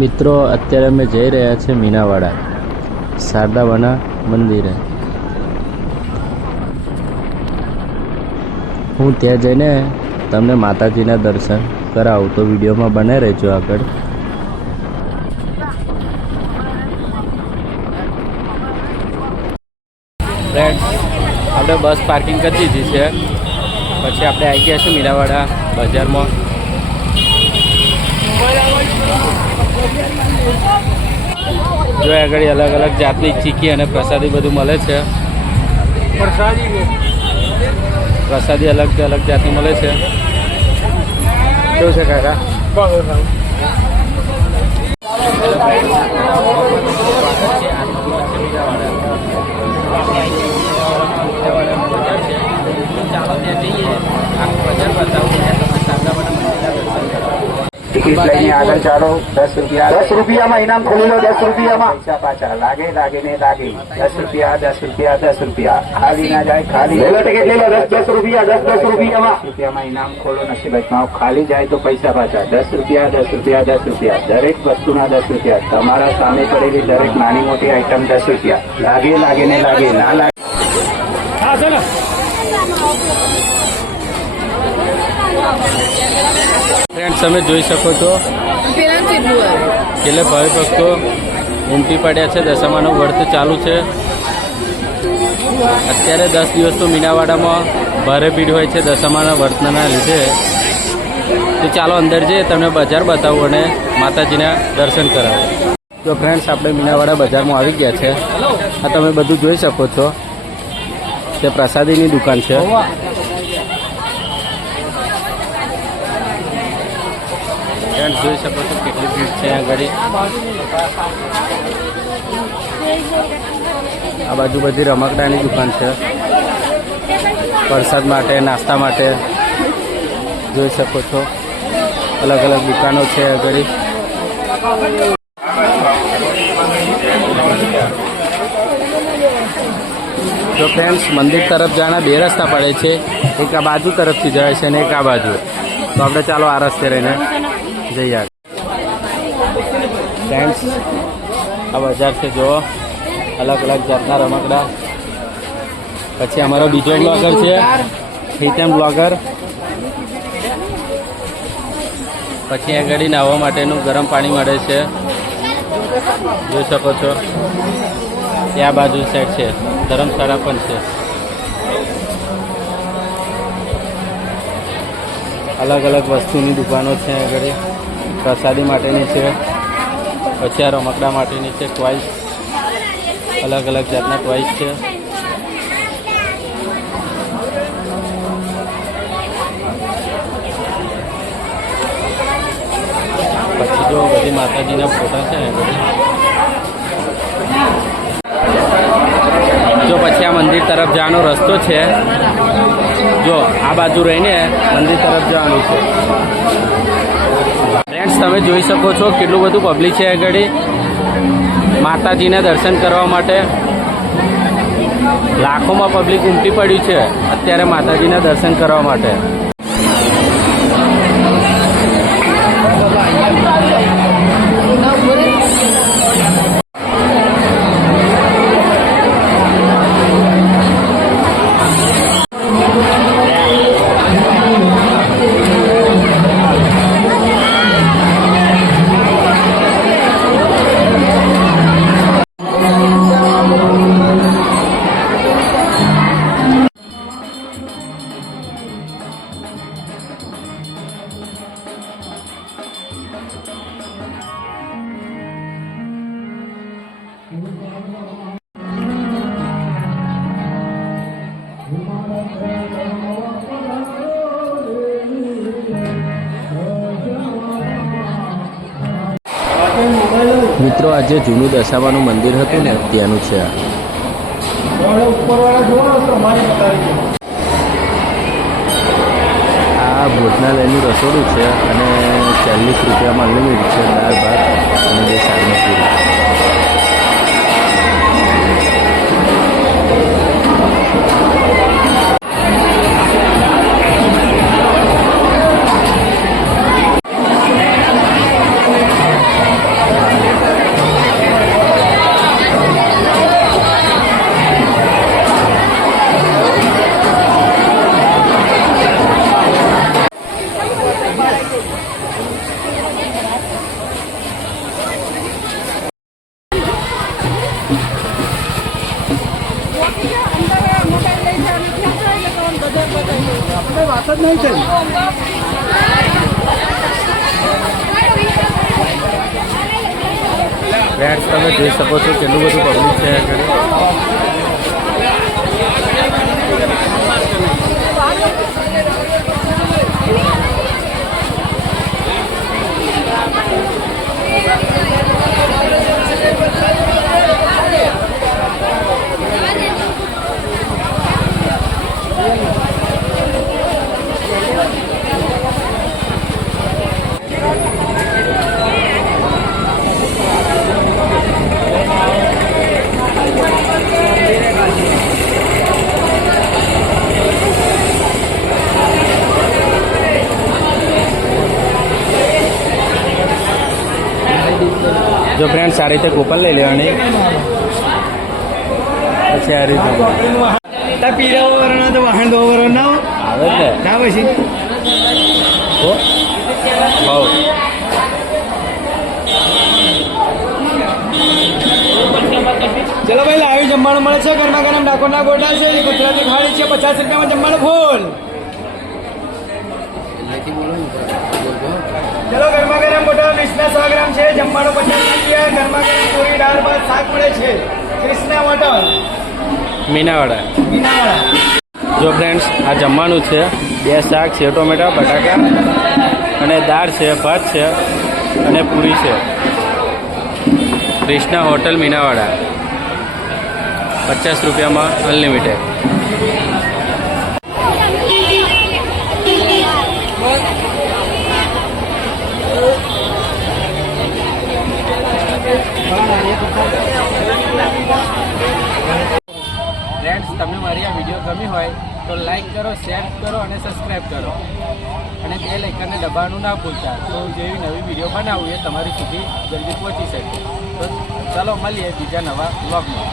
મિત્રો અત્યારે અમે જઈ રહ્યા છીએ મીનાવાડા શારદામાના મંદિરે। હું ત્યાં જઈને તમને માતાજીના દર્શન કરાવું, તો વિડીયોમાં બને રહેજો આગળ। ફ્રેન્ડ્સ, આપણે બસ પાર્કિંગ કરી દીધી છે, પછી આપણે આવી ગયા છીએ મીનાવાડા બજારમાં। જો આગળ અલગ અલગ જાતની ચીકી અને પ્રસાદી બધું મળે છે। પ્રસાદી અલગ જાતની મળે છે। કેવું છે કાકા? टिकट लઈને આગળ ચાલો। 10 રૂપિયામાં ઇનામ ખોલી લો। 10 રૂપિયામાં પૈસા પાછા લાગે ને લાગે। 10 રૂપિયા ખાલી ના જાય, ખાલી લે લો। ટિકિટ લઈ લો। 10 રૂપિયા 10 રૂપિયામાં ઇનામ ખોલો, નસીબ અજમાવો। ખાલી જાય તો પૈસા પાછા। 10 રૂપિયા। દરેક વસ્તુના 10 રૂપિયા। તમારા સામે પડેલી દરેક નાની મોટી આઈટમ 10 રૂપિયા। લાગે ને લાગે, ના લાગે। ફ્રેન્ડ્સ, તમે જોઈ શકો છો કેટલે ભાવિ ભક્તો ઉમટી પડ્યા છે। દશામાનું વ્રત ચાલુ છે અત્યારે। 10 દિવસ તો મીનાવાડામાં ભારે ભીડ હોય છે દશામાના વ્રતના લીધે। તો ચાલો અંદર જઈએ, તમને બજાર બતાવું અને માતાજીના દર્શન કરાવું। તો ફ્રેન્ડ્સ, આપણે મીનાવાડા બજારમાં આવી ગયા છે। આ તમે બધું જોઈ શકો છો, તે પ્રસાદીની દુકાન છે। ફ્રેન્ડ્સ, જોઈ શકો છો કેટલી ભીડ છે આગળ। આ બાજુ બધી રમકડાની દુકાન છે, પ્રસાદ માટે, નાસ્તા માટે જોઈ શકો છો। અલગ અલગ દુકાનો છે આગળ। તો ફ્રેન્ડ્સ, મંદિર તરફ જવાના 2 રસ્તા પડે છે, એક આ બાજુ તરફથી જાય છે અને એક આ બાજુ। તો આપણે ચાલો આ રસ્તે રહીને જઈએ। ફ્રેન્ડ્સ, આ બજાર છે, જુઓ અલગ જાતના રમકડા। પછી અમારો બીજો બ્લોગર છે, હિતેમ બ્લોગર। પછી આગળ નાહવા માટેનું ગરમ પાણી મળે છે, જોઈ શકો છો। ત્યાં બાજુ સાઈડ છે ધર્મશાળા પણ છે। અલગ વસ્તુની દુકાનો છે આગળ। પ્રસાદી માટેની છે, પછી આ રમકડા માટેની છે, ટોયસ અલગ જાતના ટોયસ છે। પછી જો બધી માતાજીના ફોટા છે આગળ। જો પછી આ મંદિર તરફ જવાનો રસ્તો છે, જો આ બાજુ રહીને મંદિર તરફ જવાનું છે। ફ્રેન્ડ્સ, તમે જોઈ શકો છો કેટલું બધું પબ્લિક છે આગળ માતાજીના દર્શન કરવા માટે। લાખોમાં પબ્લિક ઉમટી પડ્યું છે અત્યારે માતાજીના દર્શન કરવા માટે। મિત્રો, આ જે જૂનું દશામાનું મંદિર હતું ને ત્યાંનું છે। આ ભોજનાલયનું રસોડું છે અને 40 રૂપિયામાં અનલિમિટેડ છે દાળ ભાત અને 2 શાકની પૂરી। વાત જ નહીં થઈ. ફ્રેન્ડ્સ તમે જોઈ શકો છો કેટલું બધું પબ્લિક છે આગળ. જો ફ્રેન્ડ્સ આ રીતે કૂપન લઈ લેવાની, પછી આ રીતે પીરા વરણ તો વાહન દો વરણ ના આવે જ ને. ના પછી તો બહુ ચલો ભાઈ લાવી જમવાનું મળે છે. ગરમા ગરમ ડાકોરના ગોટા છે, ગુજરાતી થાળી છે, 50 રૂપિયામાં જમવાનું ફૂલ. ચલો ગરમા ગરમ ગોટા 20 ના 100 ગ્રામ છે, જમવાનું 50 રૂપિયા. ગરમા ગરમ પૂરી દાળ ભાત શાક મળે છે. કૃષ્ણા હોટલ મીનાવાડા. મીનાવાડા. જો ફ્રેન્ડ્સ આ જમવાનું છે, 2 શાક છે, ટોમેટા બટાકા અને દાળ છે, ભાત છે અને પૂરી છે. કૃષ્ણા હોટલ મીનાવાડા, 50 રૂપિયામાં અનલિમિટેડ. ફ્રેન્ડ્સ તમને મારી આ વિડીયો ગમી હોય તો લાઈક કરો, શેર કરો અને સબસ્ક્રાઈબ કરો અને બે લાઇકનને દબાવવાનું ના ભૂલતા, તો જેવી નવી વિડીયો બનાવું એ તમારી સુધી જલ્દી પહોંચી શકે. તો ચાલો મળીએ બીજા નવા વ્લોગમાં.